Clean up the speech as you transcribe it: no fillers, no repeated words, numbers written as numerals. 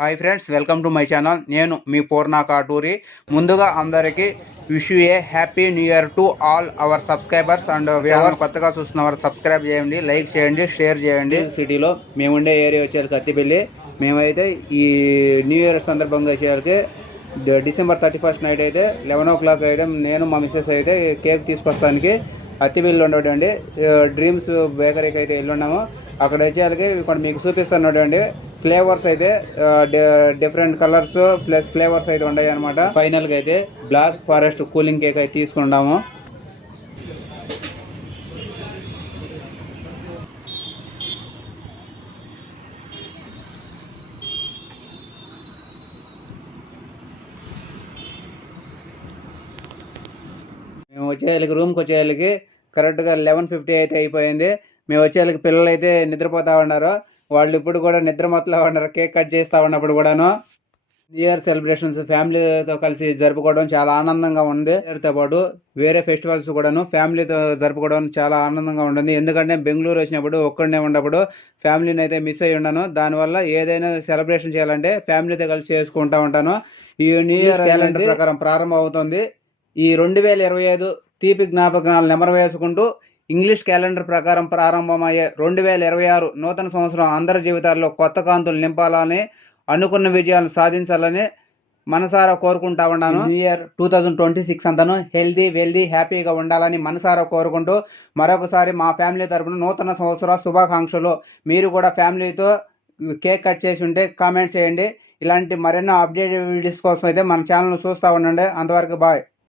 Hi friends, welcome to my channel. నేను మీ పూర్ణ కాటూరి. ముందుగా అందరికీ wish you A happy new year to all our subscribers and viewers. కొత్తగా చూస్తున్న వారు సబ్స్క్రైబ్ చేయండి, లైక్ చేయండి, షేర్ చేయండి. సిటీలో మేముండే ఏరియా వచ్చేసరికి కత్తిపల్లి. మేమైతే ఈ న్యూ ఇయర్ సందర్భంగా వచ్చేసరికి డిసెంబర్ 31 నైట్ అయితే 11 o'clock అయితే నేను మా మిస్సెస్ అయితే కేక్ తీసుకొస్తానికి అత్తిపల్లి ఉండేటండి డ్రీమ్స్ బేకరీకి అయితే వెళ్ళున్నాము. అక్కడ వచ్చేసరికి ఇక్కడ మీకు చూపిస్తున్నటువంటి ఫ్లేవర్స్ అయితే డిఫరెంట్ కలర్స్ ప్లస్ ఫ్లేవర్స్ అయితే ఉన్నాయి అనమాట. ఫైనల్గా అయితే బ్లాక్ ఫారెస్ట్ కూలింగ్ కేక్ అయితే తీసుకున్నాము. మేము వచ్చేళ్ళకి రూమ్కి వచ్చేళ్ళకి కరెక్ట్గా 11:50 అయితే అయిపోయింది. మేము వచ్చేళ్ళకి పిల్లలు అయితే నిద్రపోతూ ఉన్నారు. వాళ్ళు ఇప్పుడు కూడా నిద్ర మొత్తంలో ఉన్నారు. కేక్ కట్ చేస్తూ ఉన్నప్పుడు కూడాను న్యూ ఇయర్ సెలబ్రేషన్స్ ఫ్యామిలీతో కలిసి జరుపుకోవడం చాలా ఆనందంగా ఉంది. ఇయర్తో పాటు వేరే ఫెస్టివల్స్ కూడాను ఫ్యామిలీతో జరుపుకోవడం చాలా ఆనందంగా ఉంటుంది. ఎందుకంటే బెంగళూరు వచ్చినప్పుడు ఒక్కడనే ఉన్నప్పుడు ఫ్యామిలీని అయితే మిస్ అయ్యి ఉన్నాను. దానివల్ల ఏదైనా సెలబ్రేషన్ చేయాలంటే ఫ్యామిలీతో కలిసి చేసుకుంటూ ఉంటాను. ఈ న్యూ ఇయర్ క్యాలెండర్ ప్రకారం ప్రారంభం అవుతుంది. ఈ 2025 తీపి జ్ఞాపకాలు నెమరు వేసుకుంటూ ఇంగ్లీష్ క్యాలెండర్ ప్రకారం ప్రారంభమయ్యే 2026 నూతన సంవత్సరం అందరి జీవితాల్లో కొత్త కాంతులు నింపాలని, అనుకున్న విజయాలను సాధించాలని మనసారా కోరుకుంటా ఉన్నాను. న్యూ ఇయర్ 2026 అంతాను హెల్దీ వెల్దీ హ్యాపీగా ఉండాలని మనసారా కోరుకుంటూ మరొకసారి మా ఫ్యామిలీ తరపున నూతన సంవత్సర శుభాకాంక్షలు. మీరు కూడా ఫ్యామిలీతో కేక్ కట్ చేసి ఉంటే కామెంట్ చేయండి. ఇలాంటి మరెన్నో అప్డేట్ వీడియోస్ కోసం అయితే మన ఛానల్ చూస్తూ ఉండండి. అంతవరకు బాయ్.